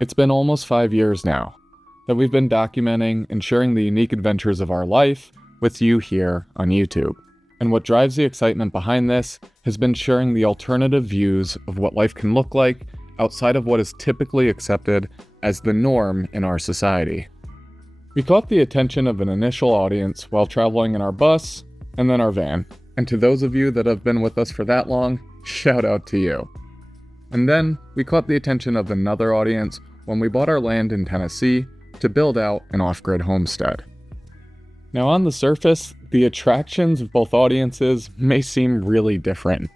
It's been almost 5 years now that we've been documenting and sharing the unique adventures of our life with you here on YouTube. And what drives the excitement behind this has been sharing the alternative views of what life can look like outside of what is typically accepted as the norm in our society. We caught the attention of an initial audience while traveling in our bus and then our van. And to those of you that have been with us for that long, shout out to you. And then we caught the attention of another audience when we bought our land in Tennessee to build out an off-grid homestead. Now on the surface, the attractions of both audiences may seem really different,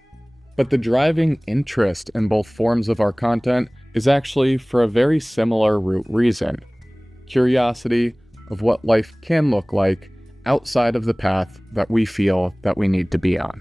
but the driving interest in both forms of our content is actually for a very similar root reason: curiosity of what life can look like outside of the path that we feel that we need to be on.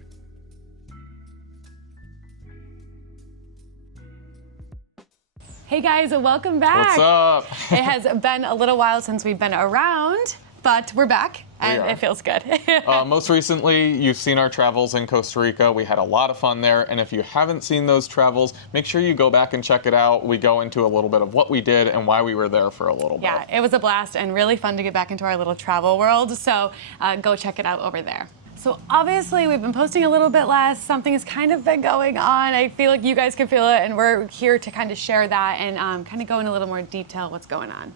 Hey guys, welcome back. What's up? It has been a little while since we've been around, but we're back and it feels good. Most recently, you've seen our travels in Costa Rica. We had a lot of fun there, and if you haven't seen those travels, make sure you go back and check it out. We go into a little bit of what we did and why we were there for a little bit. Yeah, it was a blast and really fun to get back into our little travel world, so go check it out over there. So obviously we've been posting a little bit less, something has kind of been going on. I feel like you guys can feel it, and we're here to kind of share that and kind of go in a little more detail what's going on.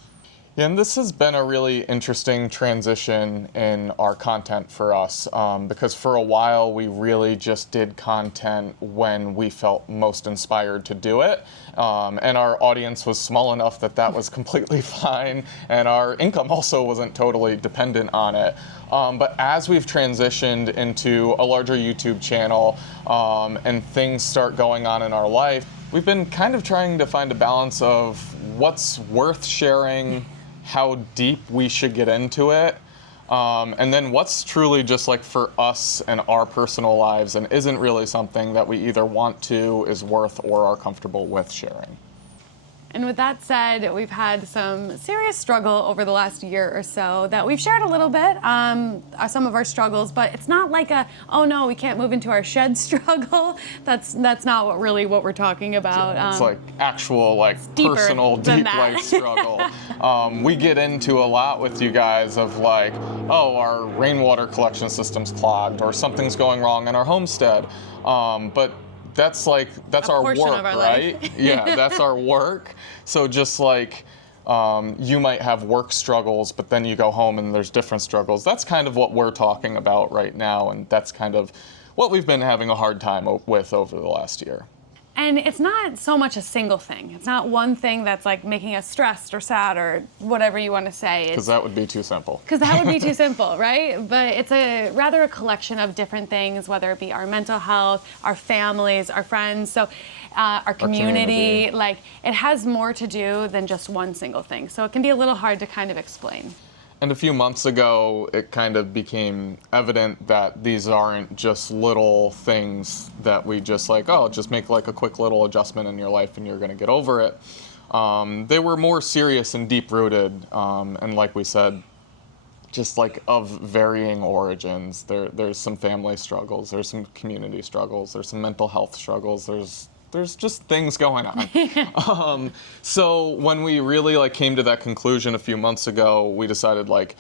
Yeah, and this has been a really interesting transition in our content for us because for a while we really just did content when we felt most inspired to do it. And our audience was small enough that that was completely fine, and our income also wasn't totally dependent on it. But as we've transitioned into a larger YouTube channel and things start going on in our life, we've been kind of trying to find a balance of what's worth sharing, how deep we should get into it, and then what's truly just like for us and our personal lives and isn't really something that we either want to, is worth, or are comfortable with sharing. And with that said, we've had some serious struggle over the last year or so that we've shared a little bit, some of our struggles, but it's not like a, oh no, we can't move into our shed struggle. That's not what we're talking about. It's like actual, like personal, deep life struggle. We get into a lot with you guys of like, oh, our rainwater collection system's clogged, or something's going wrong in our homestead. But that's our work, right? Yeah, that's our work. So just like you might have work struggles, but then you go home and there's different struggles. That's kind of what we're talking about right now, and that's kind of what we've been having a hard time with over the last year. And it's not so much a single thing. It's not one thing that's like making us stressed or sad or whatever you want to say. Because that would be too simple. Because that would be too simple, right? But it's rather a collection of different things, whether it be our mental health, our families, our friends, so our community. Like, it has more to do than just one single thing. So it can be a little hard to kind of explain. And a few months ago, it kind of became evident that these aren't just little things that we just like, oh, just make like a quick little adjustment in your life and you're going to get over it. They were more serious and deep-rooted, and like we said, just like of varying origins. There's some family struggles, there's some community struggles, there's some mental health struggles, there's just things going on. So when we really like came to that conclusion a few months ago, we decided like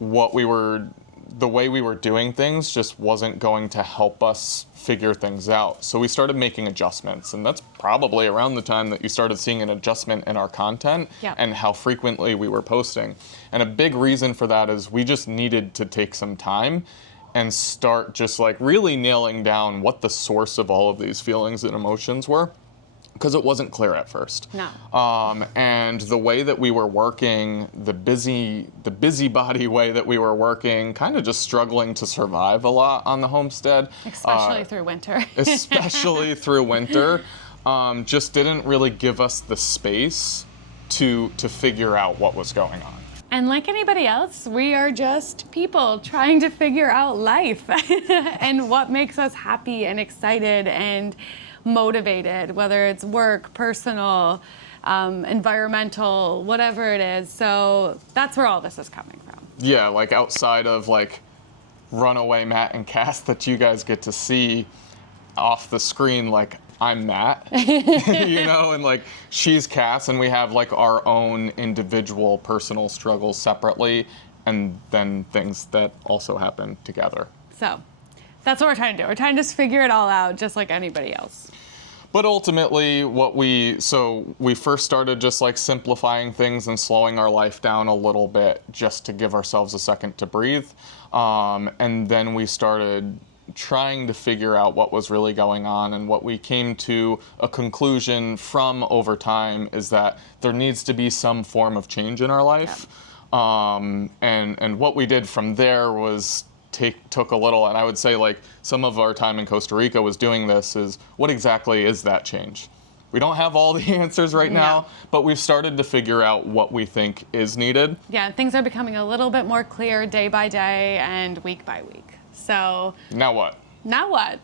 the way we were doing things just wasn't going to help us figure things out. So we started making adjustments, and that's probably around the time that you started seeing an adjustment in our content and how frequently we were posting. And a big reason for that is we just needed to take some time and start just like really nailing down what the source of all of these feelings and emotions were, because it wasn't clear at first. No. And the way that we were working, the busybody way that we were working, kind of just struggling to survive a lot on the homestead. Especially through winter. Especially through winter, just didn't really give us the space to figure out what was going on. And like anybody else, we are just people trying to figure out life and what makes us happy and excited and motivated, whether it's work, personal, environmental, whatever it is. So that's where all this is coming from. Yeah, like outside of like runaway Matt and Cass that you guys get to see off the screen, like I'm Matt, you know, and like she's Cass, and we have like our own individual personal struggles separately, and then things that also happen together. So that's what we're trying to do. We're trying to just figure it all out just like anybody else. But ultimately, we first started just like simplifying things and slowing our life down a little bit just to give ourselves a second to breathe. And then we started trying to figure out what was really going on, and what we came to a conclusion from over time is that there needs to be some form of change in our life. And what we did from there was took a little, and I would say like some of our time in Costa Rica was doing this, is what exactly is that change? We don't have all the answers right now, but we've started to figure out what we think is needed. Yeah, things are becoming a little bit more clear day by day and week by week. So now what? Now what?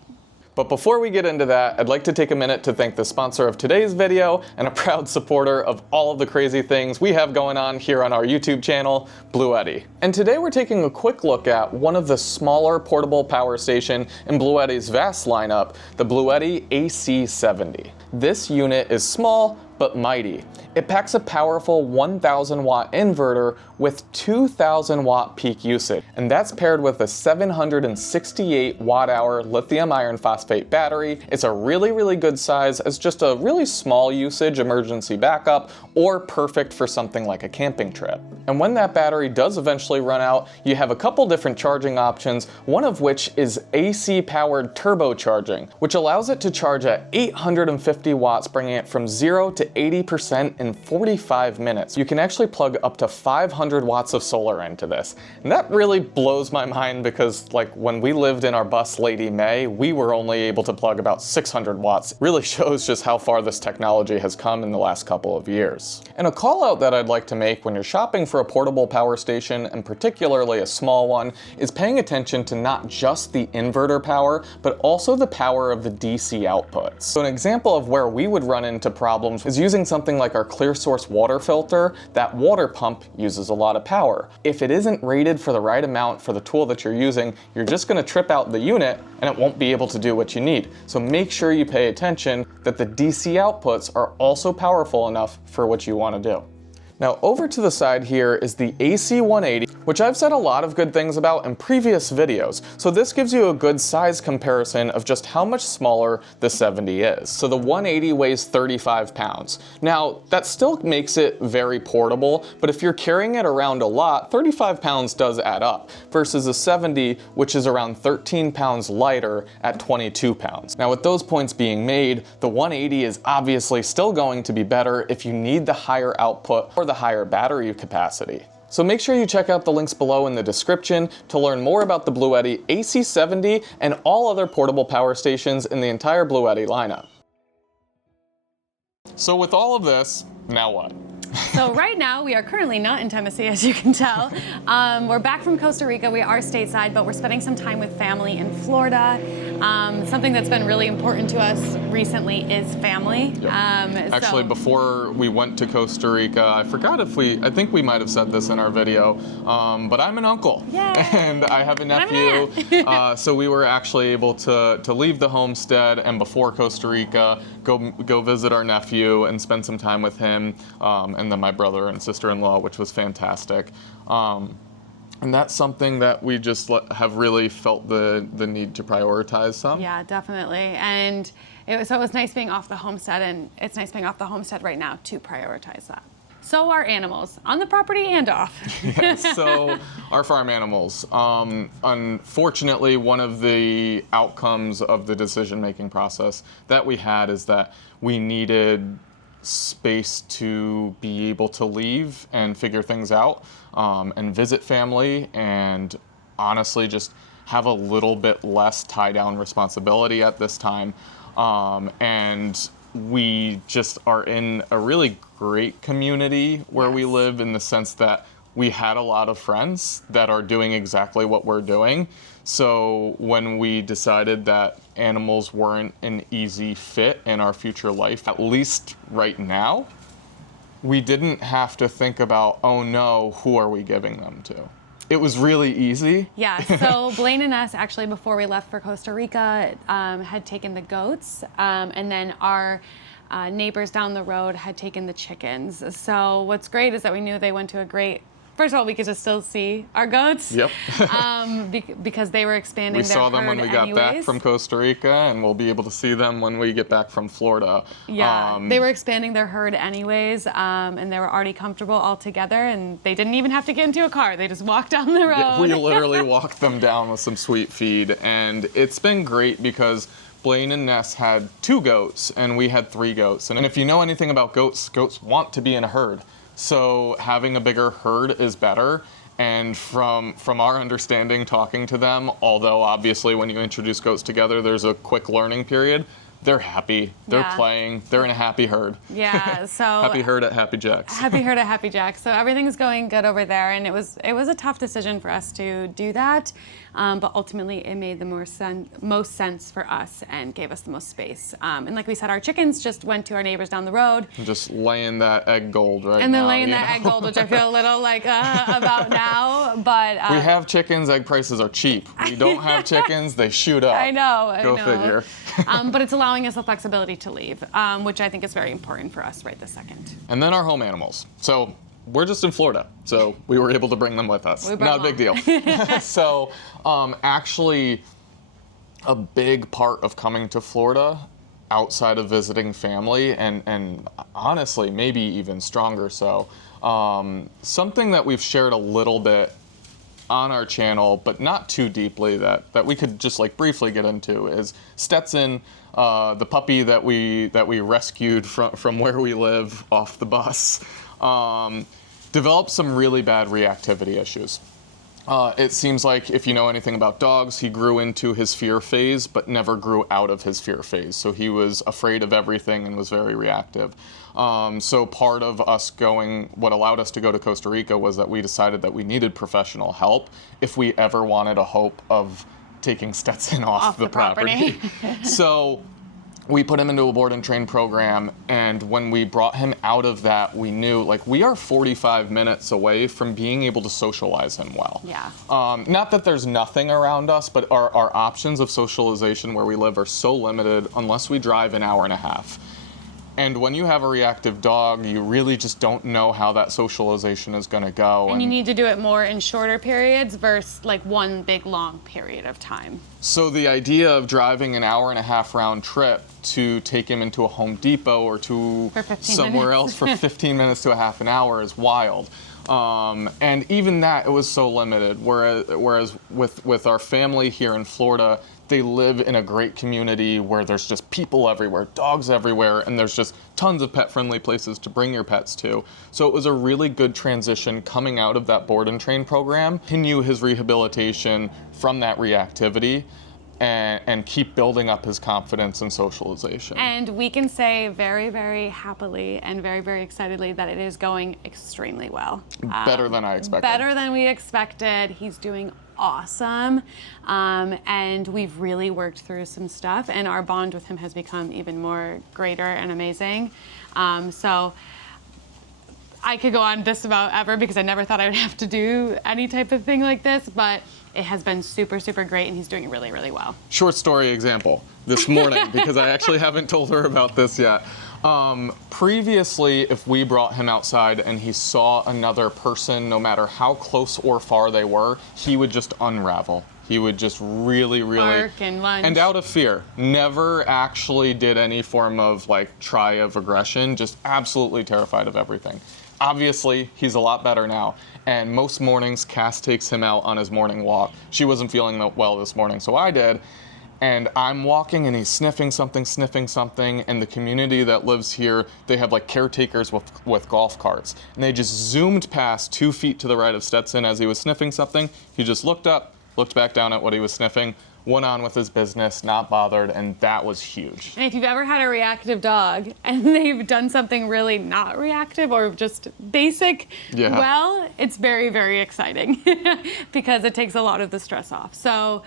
But before we get into that, I'd like to take a minute to thank the sponsor of today's video and a proud supporter of all of the crazy things we have going on here on our YouTube channel, BLUETTI. And today we're taking a quick look at one of the smaller portable power station in BLUETTI's vast lineup, the BLUETTI AC70. This unit is small but mighty. It packs a powerful 1,000 watt inverter with 2,000 watt peak usage, and that's paired with a 768 watt hour lithium iron phosphate battery. It's a really good size as just a really small usage emergency backup, or perfect for something like a camping trip. And when that battery does eventually run out, you have a couple different charging options, one of which is AC powered turbocharging, which allows it to charge at 850 watts, bringing it from 0 to 80% in 45 minutes. You can actually plug up to 500 watts of solar into this. And that really blows my mind, because like when we lived in our bus Lady May, we were only able to plug about 600 watts. It really shows just how far this technology has come in the last couple of years. And a call out that I'd like to make when you're shopping for a portable power station, and particularly a small one, is paying attention to not just the inverter power, but also the power of the DC outputs. So an example of where we would run into problems is using something like our clear source water filter. That water pump uses a lot of power. If it isn't rated for the right amount for the tool that you're using, you're just going to trip out the unit and it won't be able to do what you need. So make sure you pay attention that the DC outputs are also powerful enough for what you want to do. Now over to the side here is the AC180, which I've said a lot of good things about in previous videos, so this gives you a good size comparison of just how much smaller the 70 is. So the 180 weighs 35 pounds. Now that still makes it very portable, but if you're carrying it around a lot, 35 pounds does add up, versus the 70, which is around 13 pounds lighter at 22 pounds. Now with those points being made, the 180 is obviously still going to be better if you need the higher output or the higher battery capacity. So make sure you check out the links below in the description to learn more about the BLUETTI AC70 and all other portable power stations in the entire BLUETTI lineup. So with all of this, now what? So right now, we are currently not in Tennessee, as you can tell. We're back from Costa Rica. We are stateside, but we're spending some time with family in Florida. Something that's been really important to us recently is family. Yep. Actually, before we went to Costa Rica, I think we might have said this in our video, but I'm an uncle. Yay. And I have a nephew. So we were actually able to leave the homestead, and before Costa Rica, go visit our nephew and spend some time with him. And then my brother and sister-in-law, which was fantastic. And that's something that we just have really felt the need to prioritize some. Yeah, definitely. And it was nice being off the homestead, and it's nice being off the homestead right now to prioritize that. So our animals, on the property and off. Yeah, so our farm animals. Unfortunately, one of the outcomes of the decision-making process that we had is that we needed space to be able to leave and figure things out, and visit family, and honestly just have a little bit less tie-down responsibility at this time. And we just are in a really great community where we live, in the sense that we had a lot of friends that are doing exactly what we're doing. So when we decided that animals weren't an easy fit in our future life, at least right now, we didn't have to think about, oh no, who are we giving them to? it was really easy. Yeah, so Blaine and us, actually, before we left for Costa Rica, had taken the goats, and then our neighbors down the road had taken the chickens. So what's great is that we knew they went to a great, first of all, we could just still see our goats. Yep. Because they were expanding We their saw them when we got back from Costa Rica, and we'll be able to see them when we get back from Florida. Yeah, they were expanding their herd anyways, and they were already comfortable all together, and they didn't even have to get into a car. They just walked down the road. Yeah, we literally walked them down with some sweet feed, and it's been great because Blaine and Ness had 2 goats, and we had 3 goats. And if you know anything about goats, goats want to be in a herd. So having a bigger herd is better. And from our understanding talking to them, although obviously when you introduce goats together, there's a quick learning period, they're happy, they're playing, they're in a happy herd. Yeah, so happy herd at Happy Jack's. Happy herd at Happy Jack's. So everything's going good over there, and it was a tough decision for us to do that, but ultimately it made the most sense for us and gave us the most space. And like we said, our chickens just went to our neighbors down the road. Just laying that egg gold right now. And they're laying that egg gold, which I feel a little like about now, but we have chickens, egg prices are cheap. We don't have chickens, they shoot up. I know. Go figure. But it's allowing us the flexibility to leave, which I think is very important for us right this second. And then our home animals. So we're just in Florida, so we were able to bring them with us. Not a big deal. So actually, a big part of coming to Florida, outside of visiting family, and honestly, maybe even stronger so, something that we've shared a little bit on our channel, but not too deeply, that we could just like briefly get into, is Stetson, the puppy that we rescued from where we live off the bus, developed some really bad reactivity issues. It seems like, if you know anything about dogs, he grew into his fear phase, but never grew out of his fear phase. So he was afraid of everything and was very reactive. So part of us what allowed us to go to Costa Rica was that we decided that we needed professional help if we ever wanted a hope of taking Stetson off the property. So we put him into a board and train program, and when we brought him out of that, we knew, like, we are 45 minutes away from being able to socialize him well. Yeah. Not that there's nothing around us, but our options of socialization where we live are so limited unless we drive an hour and a half. And when you have a reactive dog, you really just don't know how that socialization is going to go. And you need to do it more in shorter periods versus like one big long period of time. So the idea of driving an hour and a half round trip to take him into a Home Depot or to somewhere else for 15 minutes to a half an hour is wild. And even that, it was so limited. Whereas with our family here in Florida, they live in a great community where there's just people everywhere, dogs everywhere, and there's just tons of pet-friendly places to bring your pets to. So it was a really good transition coming out of that board and train program, continue his rehabilitation from that reactivity, and keep building up his confidence and socialization. And we can say very, very happily and very, very excitedly that it is going extremely well. Better than I expected. Better than we expected. He's doing awesome. And we've really worked through some stuff, and our bond with him has become even more greater and amazing. So I could go on just about ever because I never thought I would have to do any type of thing like this, but it has been super, super great, and he's doing really, really well. Short story example this morning, because I actually haven't told her about this yet. Previously, if we brought him outside and he saw another person, no matter how close or far they were, he would just unravel. He would just really, bark and lunge. And out of fear, never actually did any form of like try of aggression, just absolutely terrified of everything. Obviously, he's a lot better now, and most mornings, Cass takes him out on his morning walk. She wasn't feeling well this morning, so I did, and I'm walking and he's sniffing something, and the community that lives here, they have like caretakers with golf carts, and they just zoomed past 2 feet to the right of Stetson as he was sniffing something. He just looked up, looked back down at what he was sniffing, went on with his business, not bothered, and that was huge. And if you've ever had a reactive dog and they've done something really not reactive or just basic, well, it's very, very exciting because it takes a lot of the stress off. So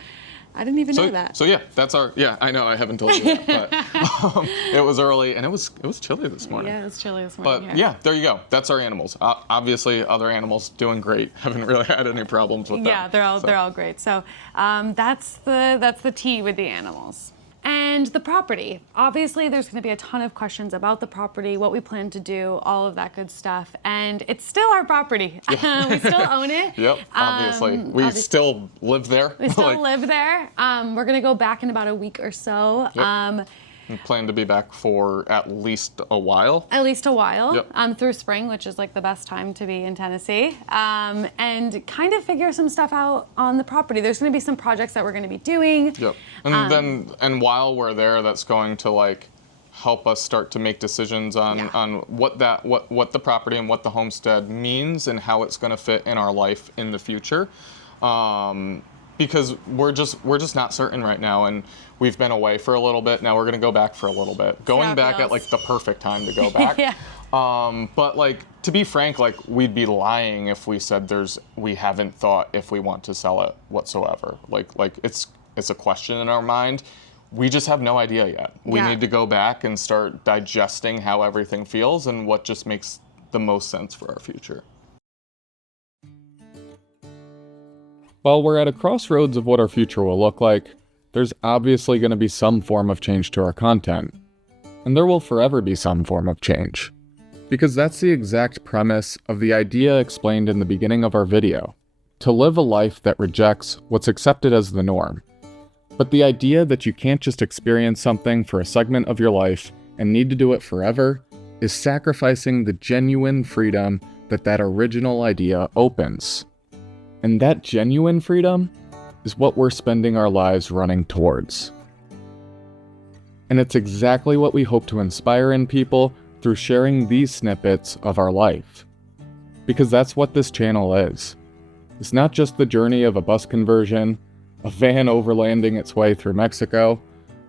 I didn't even know that. So yeah, that's our, yeah, I know, I haven't told you that, but it was early and it was chilly this morning. Yeah, it was chilly this morning. But yeah, there you go. That's our animals. Obviously, other animals doing great. Haven't really had any problems with them. Yeah, they're all great. So that's the tea with the animals. And the property. Obviously, there's going to be a ton of questions about the property, what we plan to do, all of that good stuff. And it's still our property. Yeah. We still own it. Yep, obviously. We still live there. We still live there. We're going to go back in about a week or so. Yep. We plan to be back for at least a while. At least a while. Yep. Through spring, which is like the best time to be in Tennessee. And kind of figure some stuff out on the property. There's going to be some projects that we're going to be doing. Yep. And while we're there, that's going to like help us start to make decisions on what the property and what the homestead means and how it's going to fit in our life in the future. Because we're just not certain right now, and we've been away for a little bit. Now we're gonna go back for a little bit. Going back at like the perfect time to go back. Yeah. But like, to be frank, like we'd be lying if we said we haven't thought if we want to sell it whatsoever. Like it's a question in our mind. We just have no idea yet. We need to go back and start digesting how everything feels and what just makes the most sense for our future. While we're at a crossroads of what our future will look like, there's obviously going to be some form of change to our content. And there will forever be some form of change. Because that's the exact premise of the idea explained in the beginning of our video. To live a life that rejects what's accepted as the norm. But the idea that you can't just experience something for a segment of your life and need to do it forever is sacrificing the genuine freedom that original idea opens. And that genuine freedom is what we're spending our lives running towards. And it's exactly what we hope to inspire in people through sharing these snippets of our life. Because that's what this channel is. It's not just the journey of a bus conversion, a van overlanding its way through Mexico,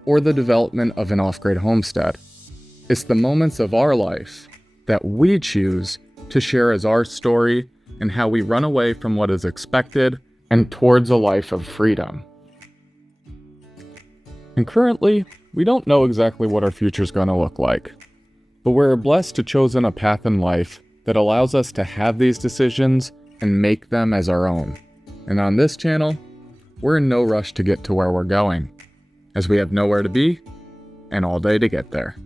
or the development of an off-grid homestead. It's the moments of our life that we choose to share as our story and how we run away from what is expected and towards a life of freedom. And currently, we don't know exactly what our future's gonna look like, but we're blessed to chosen a path in life that allows us to have these decisions and make them as our own. And on this channel, we're in no rush to get to where we're going, as we have nowhere to be and all day to get there.